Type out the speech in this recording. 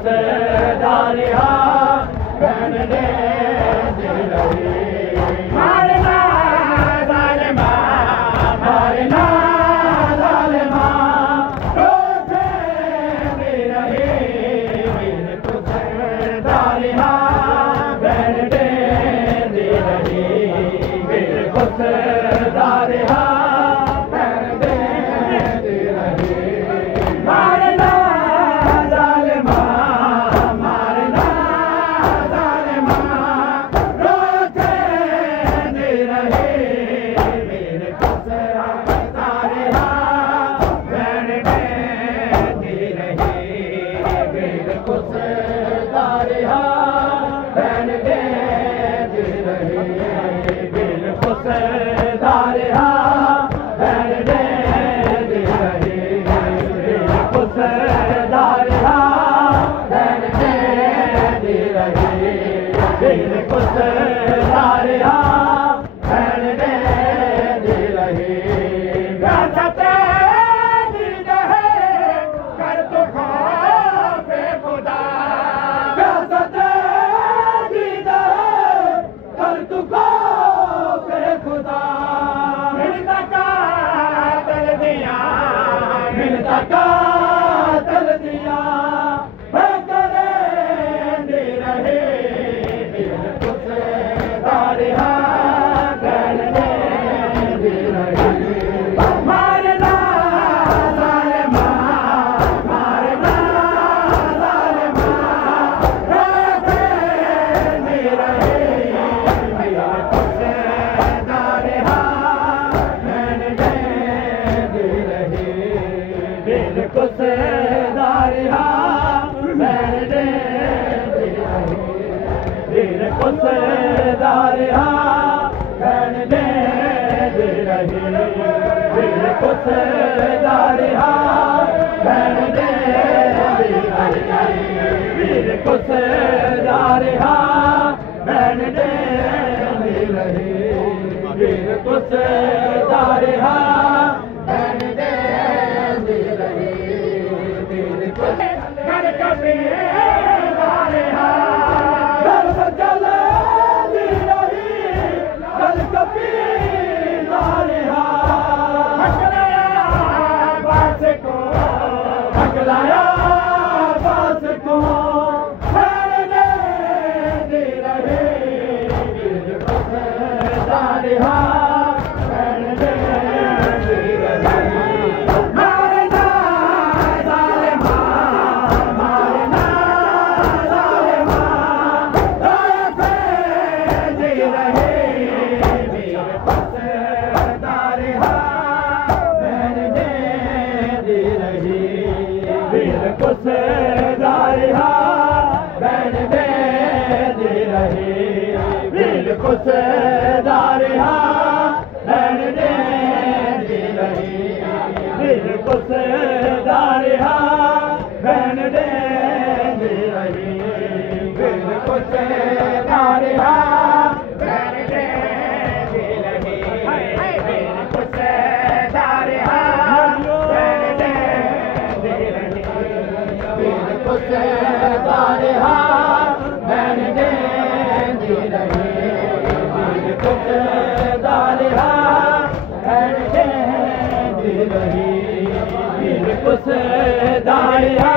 कुछ दारिया बहन दे रही मारना जालिमा मारना जालिमा रोते दे रही कुछ दारिया बहन दे रही कुछ दारिया बहन दे रही मारना जालिमा मारना जालिमा रोते दे रही कुछ दारिया बहन दे रही कुछ दारिया बहन दे रही कुछ दारिया बहन दे रही कुछ दारिया बहन दे रही कुछ दारिया बहन दे रही रास्ते कर तो खाफे खुदा रास्ते कर तू खाफे खुदा मिलता का तल दिया मिलता का तल दिया करे दे रहे कुछ दारिया बहन दे रही मारना जालिमा मारना जालिमा रोते दे रहे कुछ दारिया बहन दे रही कुछ दारिया बहन दे रही कुछ दारिया बहन दे रही कुछ दारिया बहन दे रही कुछ दारिया बहन दे रही कुछ दारिया बहन दे रही कर कभी दारिया घर जल दी रही कर कभी दारिया हकलाया बास को हकलाया बास को बहन दे रही कुछ दारिया बहन दे रही मारना जालिमा मारना जालिमा रोते दे रही कुछ दारिया बहन दे रही कुछ दारिया बहन दे रही कुछ दारिया बहन दे रही कुछ दारिया बहन दे रही कुछ दारिया बहन दे रही कुछ दारिया बहन दे रही कुछ दारिया बहन दे रही कुछ दारिया बहन दे रही कुछ दारिया